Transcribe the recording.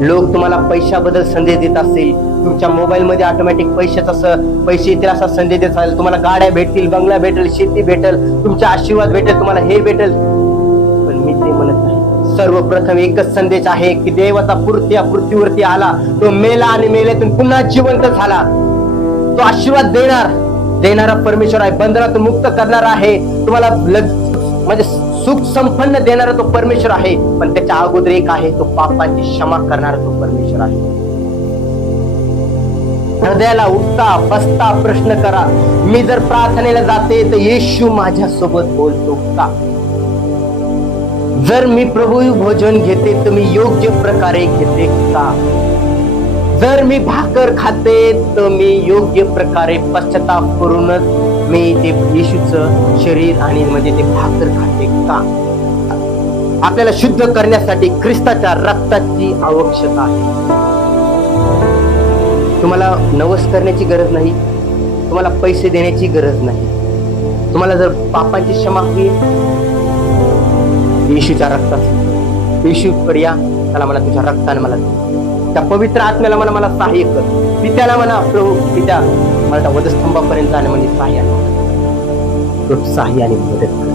लोक तुम्हाला पैशाबद्दल संदेश देत असतील, तुमच्या मोबाईल मध्ये ऑटोमॅटिक पैसे येतील असा संदेश देत असेल, तुम्हाला गाड्या भेटतील, बंगला भेटेल, शेती भेटेल, तुमचा आशीर्वाद भेटेल, तुम्हाला हे भेटेल. पण मी ते म्हणत नाही. सर्वप्रथम एकच संदेश आहे की देवाचा पुत्र या पृथ्वीवरती आला, तो मेला आणि मेल्यातून पुन्हा जिवंत झाला. तो आशीर्वाद देणारा परमेश्वर आहे, बंधनातून मुक्त करणारा आहे, तुम्हाला म्हणजे सुख संपन्न देणारा तो परमेश्वर आहे. पण त्याच्या अगोदर एक आहे, तो पापाची क्षमा करणारा तो परमेश्वर आहे. हृदयाला उठता बसता प्रश्न करा, मी जर प्रार्थनेला जाते तर येशू माझ्या सोबत बोलतो का? जर मी प्रभू भोजन घेते तर मी योग्य प्रकारे घेते का? जर मी भाकर खाते तर मी योग्य प्रकारे पश्चाताप करूनच मी ते येशूचं शरीर आणि म्हणजे ते भाकर खाते का? आपल्याला शुद्ध करण्यासाठी ख्रिस्ताच्या रक्ताची आवश्यकता आहे. तुम्हाला नवस करण्याची गरज नाही, तुम्हाला पैसे देण्याची गरज नाही. तुम्हाला जर पापाची क्षमा हवी, येशूच्या रक्तात, येशूकडे या, त्याला म्हणा तुझ्या रक्ताने मला त्या पवित्र आत्म्याला मला सहाय्य कर. पित्याला म्हणा प्रभू पित्या मला त्या वधस्तंभापर्यंत जाणे म्हणजे सहाय्य आणि मदत कर.